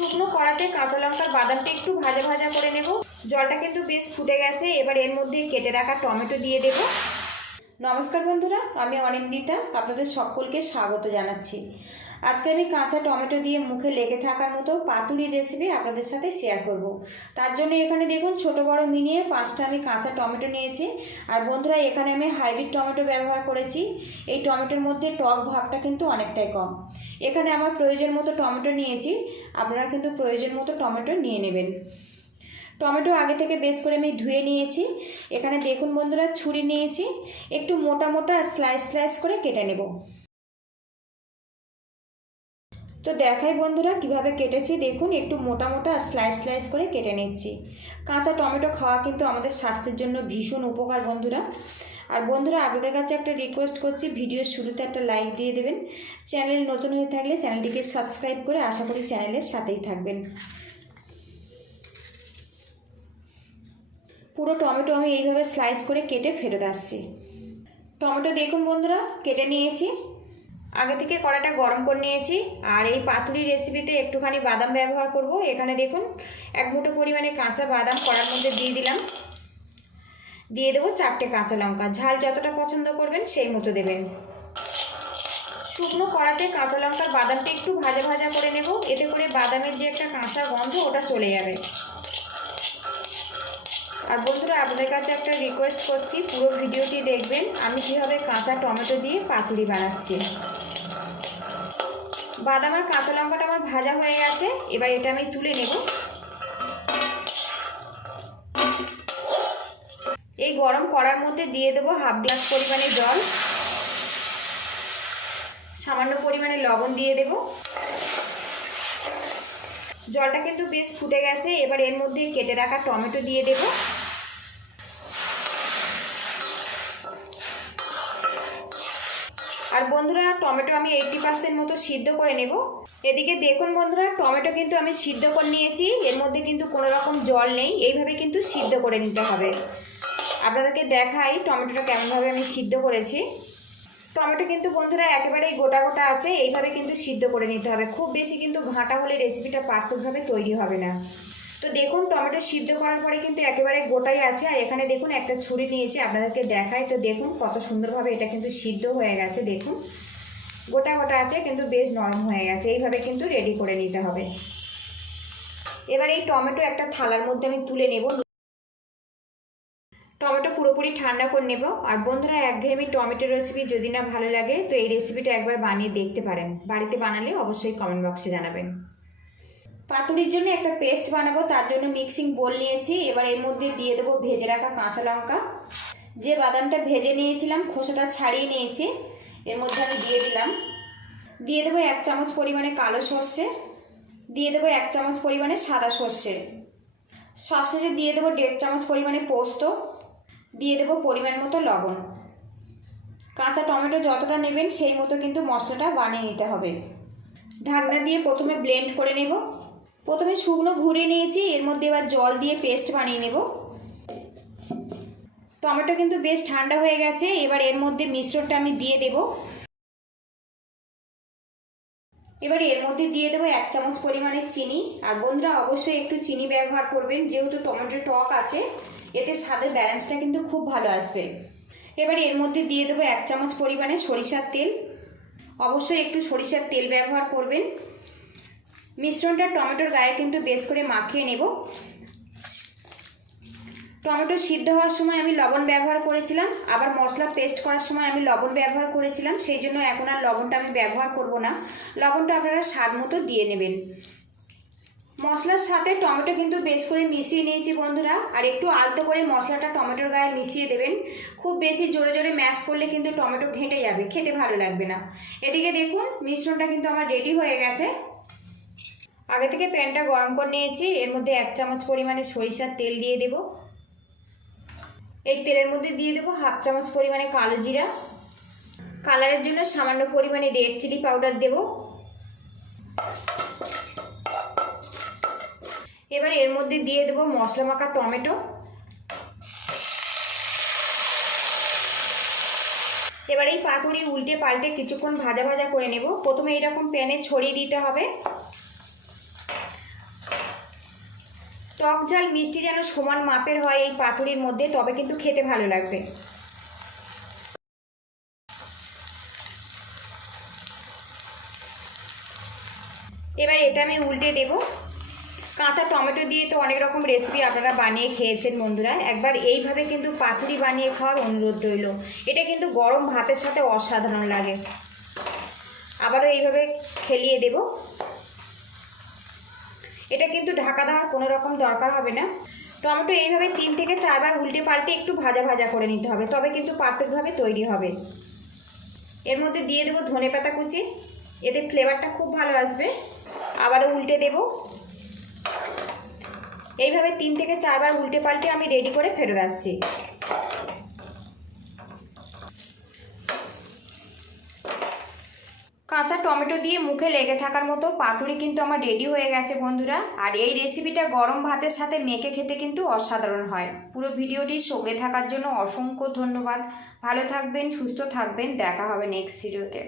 শুকনো কড়াতে কাঁচা লঙ্কা, বাদামটা একটু ভাজা ভাজা করে নেব। জলটা কিন্তু বেশ ফুটে গেছে, এবার এর মধ্যে কেটে রাখা টমেটো দিয়ে দেব। নমস্কার বন্ধুরা, আমি অনিন্দিতা, আপনাদের সকলকে স্বাগত জানাচ্ছি। আজকে আমি কাঁচা টমেটো দিয়ে মুখে লেগে থাকার মতো পাতুরি রেসিপি আপনাদের সাথে শেয়ার করব। তার জন্য এখানে দেখুন, ছোট বড় মিনিয়ে পাঁচটা আমি কাঁচা টমেটো নিয়েছি। আর বন্ধুরা, এখানে আমি হাইব্রিড টমেটো ব্যবহার করেছি। এই টমেটোর মধ্যে টক ভাবটা কিন্তু অনেকটাই কম। এখানে আমার প্রয়োজন মতো টমেটো নিয়েছি। আপনারা কিন্তু প্রয়োজন মতো টমেটো নিয়ে নেবেন। টমেটো আগে থেকে বেশ করে আমি ধুয়ে নিয়েছি। এখানে দেখুন বন্ধুরা, ছুরি নিয়েছি। একটু মোটা মোটা স্লাইস স্লাইস করে কেটে নেব। তো দেখাই বন্ধুরা, কীভাবে কেটেছি। দেখুন, একটু মোটা মোটা স্লাইস স্লাইস করে কেটে নিচ্ছি। কাঁচা টমেটো খাওয়া কিন্তু আমাদের স্বাস্থ্যের জন্য ভীষণ উপকার বন্ধুরা। আর বন্ধুরা, আপনাদের কাছে একটা রিকোয়েস্ট করছি, ভিডিওর শুরুতে একটা লাইক দিয়ে দেবেন। চ্যানেল নতুন হয়ে থাকলে চ্যানেলটিকে সাবস্ক্রাইব করে আশা করি চ্যানেলের সাথেই থাকবেন। পুরো টমেটো আমি এইভাবে স্লাইস করে কেটে ফেরত আসছি। টমেটো দেখুন বন্ধুরা, কেটে নিয়েছি। আগে থেকে কড়াটা গরম করে নিয়েছি। আর এই পাতুরি রেসিপিতে একটুখানি বাদাম ব্যবহার করব। এখানে দেখুন, এক মুঠো পরিমাণে কাঁচা বাদাম কড়ার মধ্যে দিয়ে দিলাম। দিয়ে দেবো চারটে কাঁচা লঙ্কা। ঝাল যতটা পছন্দ করবেন সেই মতো দেবেন। শুকনো কড়াতে কাঁচা লঙ্কা বাদামটা একটু ভাজা ভাজা করে নেব। এতে করে বাদামের যে একটা কাঁচা গন্ধ, ওটা চলে যাবে। আপনাদের কাছে একটা রিকোয়েস্ট করছি, পুরো ভিডিওটি দেখবেন। আমি কীভাবে কাঁচা টমেটো দিয়ে পাতুরি বানাচ্ছি। বাদাম আর কাঁচা লঙ্কাটা আমার ভাজা হয়ে গেছে, এবার এটা আমি তুলে নেব। এই গরম করার মধ্যে দিয়ে দেবো হাফ গ্লাস পরিমাণে জল। সামান্য পরিমাণে লবণ দিয়ে দেব। জলটা কিন্তু বেশ ফুটে গেছে, এবার এর মধ্যে কেটে রাখা টমেটো দিয়ে দেবো। আর বন্ধুরা, টমেটো আমি এইটটি পার্সেন্ট মতো সিদ্ধ করে নেব। এদিকে দেখুন বন্ধুরা, টমেটো কিন্তু আমি সিদ্ধ করে নিয়েছি। এর মধ্যে কিন্তু কোনো রকম জল নেই। এইভাবে কিন্তু সিদ্ধ করে নিতে হবে। আপনাদেরকে দেখাই টমেটোটা কেমনভাবে আমি সিদ্ধ করেছি। টমেটো কিন্তু বন্ধুরা একেবারেই গোটা গোটা আছে। এইভাবে কিন্তু সিদ্ধ করে নিতে হবে। খুব বেশি কিন্তু ঘাঁটা হলে রেসিপিটা পারফেক্টভাবে তৈরি হবে না। তো দেখুন, টমেটো সিদ্ধ করার পরে কিন্তু একেবারে গোটাই আছে। আর এখানে দেখুন, একটা ছুরি নিয়েছি, আপনাদেরকে দেখাই। তো দেখুন, কত সুন্দরভাবে এটা কিন্তু সিদ্ধ হয়ে গেছে, দেখুন। গোটা গোটা আছে, কিন্তু বেশ নরম হয়ে গেছে। এইভাবে কিন্তু রেডি করে নিতে হবে। এবার এই টমেটো একটা থালার মধ্যে আমি তুলে নেব। টমেটো পুরোপুরি ঠান্ডা করে নেব। আর বন্ধুরা, একঘেয়েমি টমেটো রেসিপি যদি না ভালো লাগে, তো এই রেসিপিটা একবার বানিয়ে দেখতে পারেন। বাড়িতে বানালে অবশ্যই কমেন্ট বক্সে জানাবেন। পাতুরির জন্য একটা পেস্ট বানাবো, তার জন্য মিক্সিং বোল নিয়েছি। এবার এর মধ্যে দিয়ে দেবো ভেজে রাখা কাঁচা লঙ্কা। যে বাদামটা ভেজে নিয়েছিলাম, খোসাটা ছাড়িয়ে নিয়েছি, এর মধ্যে আমি দিয়ে দিলাম। দিয়ে দেবো এক চামচ পরিমাণে কালো সর্ষে, দিয়ে দেবো এক চামচ পরিমাণে সাদা সর্ষে। সবশেষে দিয়ে দেবো দেড় চামচ পরিমাণে পোস্ত, দিয়ে দেবো পরিমাণ মতো লবণ। কাঁচা টমেটো যতটা নেবেন, সেই মতো কিন্তু মশলাটা বানিয়ে নিতে হবে। ঢাকনা দিয়ে প্রথমে ব্লেন্ড করে নেব। প্রথমে শুকনো ঘুরে নিয়েছি, এর মধ্যে এবার জল দিয়ে পেস্ট বানিয়ে নেব। টমেটো কিন্তু বেশ ঠান্ডা হয়ে গেছে, এবার এর মধ্যে মিশ্রণটা আমি দিয়ে দেব। এবার এর মধ্যে দিয়ে দেবো এক চামচ পরিমাণে চিনি। আর বন্ধুরা, অবশ্যই একটু চিনি ব্যবহার করবেন, যেহেতু টমেটো টক আছে, এতে স্বাদের ব্যালেন্সটা কিন্তু খুব ভালো আসবে। এবার এর মধ্যে দিয়ে দেবো এক চামচ পরিমাণে সরিষার তেল। অবশ্যই একটু সরিষার তেল ব্যবহার করবেন। মিশ্রণটা টমেটোর গায়ে কিন্তু বেশ করে মাখিয়ে নেব। টমেটো সিদ্ধ হওয়ার সময় আমি লবণ ব্যবহার করেছিলাম, আবার মশলা পেস্ট করার সময় আমি লবণ ব্যবহার করেছিলাম, সেই জন্য এখন আর লবণটা আমি ব্যবহার করব না। লবণটা আপনারা স্বাদ মতো দিয়ে নেবেন। মশলার সাথে টমেটো কিন্তু বেশ করে মিশিয়ে নিয়েছি বন্ধুরা, আর একটু আলতো করে মশলাটা টমেটোর গায়ে মিশিয়ে দেবেন। খুব বেশি জোরে জোরে ম্যাশ করলে কিন্তু টমেটো ঘেঁটে যাবে, খেতে ভালো লাগবে না। এদিকে দেখুন, মিশ্রণটা কিন্তু আমার রেডি হয়ে গেছে। আগে থেকে প্যানটা গরম করে নিয়েছি। এর মধ্যে এক চামচ পরিমাণে সরিষার তেল দিয়ে দেব। এই তেলের মধ্যে দিয়ে দেবো হাফ চামচ পরিমাণে কালো জিরা। কালারের জন্য সামান্য পরিমাণে রেড চিলি পাউডার দেবো। এবার এর মধ্যে দিয়ে দেবো মশলা মাখা টমেটো। এবার এই পাতুরি উল্টে পাল্টে কিছুক্ষণ ভাজা ভাজা করে নেব। প্রথমে এরকম প্যানে ছড়িয়ে দিতে হবে। টক ঝাল মিষ্টি যেন সমান মাপের হয় এই পাতুরির মধ্যে, তবে কিন্তু খেতে ভালো লাগবে। এবার এটা আমি উল্টে দেব। কাঁচা টমেটো দিয়ে তো অনেক রকম রেসিপি আপনারা বানিয়ে খেয়েছেন বন্ধুরা। একবার এইভাবে কিন্তু পাতুরি বানিয়ে খাওয়ার অনুরোধ রইল। এটা কিন্তু গরম ভাতের সাথে অসাধারণ লাগে। আবারও এইভাবে খেলিয়ে দেব। এটা কিন্তু ঢাকা দেওয়ার কোনো রকম দরকার হবে না। টমেটো এইভাবে তিন থেকে চারবার উল্টে পাল্টে একটু ভাজা ভাজা করে নিতে হবে, তবে কিন্তু পারফেক্টভাবে তৈরি হবে। এর মধ্যে দিয়ে দেবো ধনে পাতা কুচি, এতে ফ্লেভারটা খুব ভালো আসবে। আবারও উল্টে দেব। এইভাবে তিন থেকে চারবার উল্টে পাল্টে আমি রেডি করে ফেরত আসছি কাঁচা টমেটো দিয়ে মুখে লেগে থাকার মতো পাতুরি কিন্তু আমার রেডি হয়ে গেছে বন্ধুরা। আর এই রেসিপিটা গরম ভাতের সাথে মেখে খেতে কিন্তু অসাধারণ হয়। পুরো ভিডিওটি সঙ্গে থাকার জন্য অসংখ্য ধন্যবাদ। ভালো থাকবেন, সুস্থ থাকবেন। দেখা হবে নেক্সট ভিডিওতে